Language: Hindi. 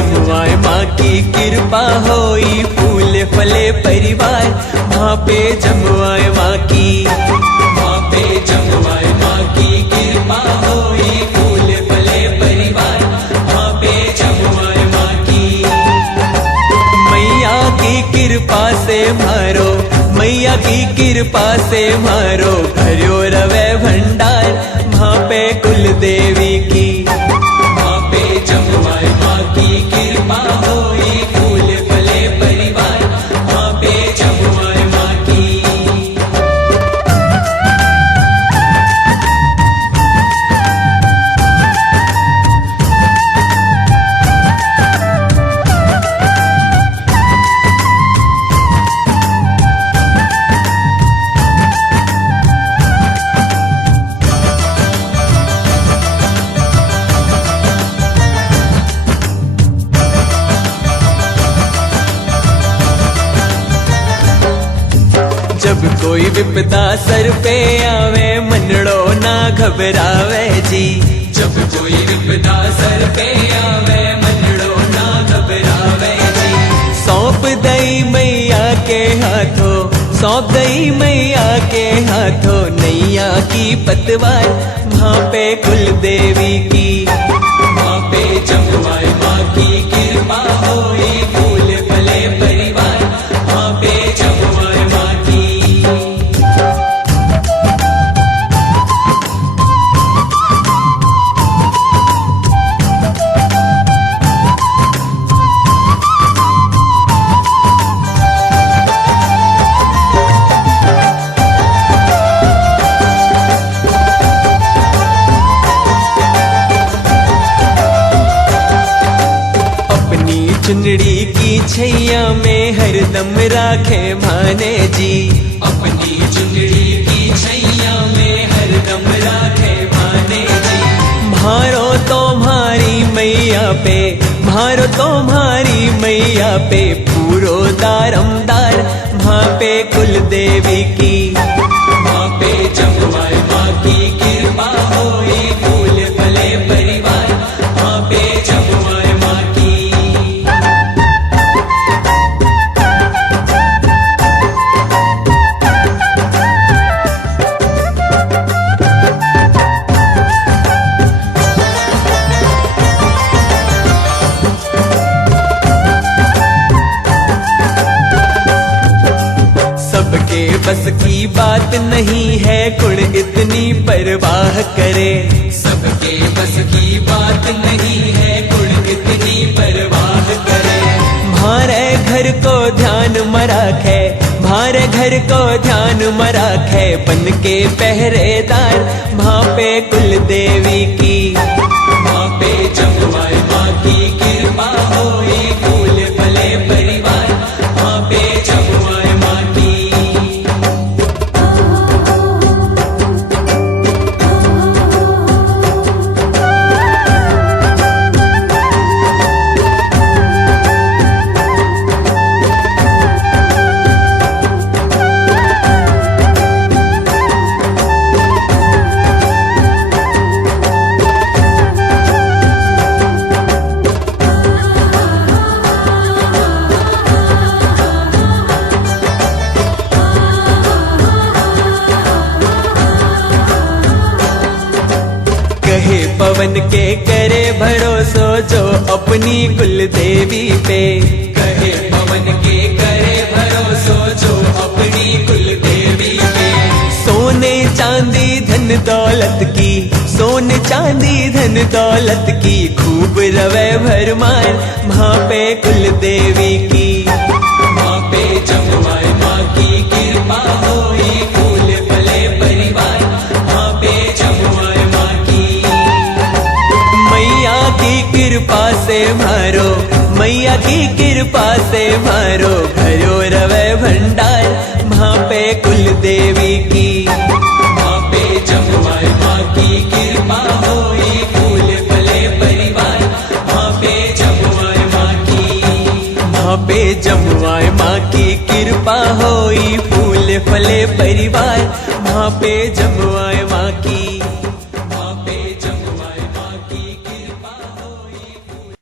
जमुआए माँ की कृपा होई फूले फले परिवार। वहाँ पे जमुआए माँ की, वहाँ पे जमुआए माँ की कृपा होई फूले फले परिवार। वहाँ पे जमुआए माँ की, मैया की कृपा से मारो, मैया की कृपा से मारो भर्यो रवे भंडार। वहाँ पे कुल देवी की, वहाँ पे जमुआए माँ की कृपा होई फूले फले परिवार। वहाँ पे जमुआए माँ की। जब कोई विपदा सर पे आवे मनड़ो ना घबरावे जी। जब कोई विपदा सर पे आवे मनड़ो ना घबरावे जी। सौंप दई मैया के हाथों, सौंप दई मैया के हाथों नैया की पतवार। वहाँ पे कुल देवी की, वहाँ पे जमुआए माँ की कृपा होई फूले फले परिवार। वहाँ पे जमुआए माँ की। चुनड़ी की छैया में हरदम राखे माने जी। अपनी चुनड़ी की छैया में हरदम राखे माने जी। भारो तुम्हारी मैया पे, भारो तुम्हारी मैया पे पूरो दारमदार। वहाँ पे कुल देवी की, वहाँ पे जमुआए माँ की कृपा होई फूले फले परिवार। वहाँ पे जमुआए माँ की। सबके बस की बात नहीं है गुण इतनी परवाह करे। सबके बस की बात नहीं है गुण इतनी परवाह करे। भारे घर को ध्यान में रखे, भारे घर को ध्यान में रखे बन के पहरेदार। वहाँ पे कुल देवी की, वहाँ पे जमुआए माँ की कृपा होई फूले फले परिवार। वहाँ पे जमुआए माँ की। कहे पवन के करे भरोसो जो अपनी कुल देवी पे। कहे पवन के करे भरोसो जो अपनी कुल देवी पे। सोने चांदी धन दौलत की, सोने चांदी धन दौलत की खूब रवे भरमार। वहाँ पे कुल देवी की, वहाँ पे जमुआए माँ की कृपा होई फूले फले परिवार। वहाँ पे जमुआए माँ की। मैया की कृपा से मारो, मैया की कृपा से मारो भरो रवे भंडार। वहाँ पे कुल देवी की, वहाँ पे जमुआए माँ की कृपा होई फूले फले परिवार। वहाँ पे जमुआए माँ की, वहाँ पे जमुआए माँ की कृपा होई फूले फले परिवार। वहाँ पे जमुआए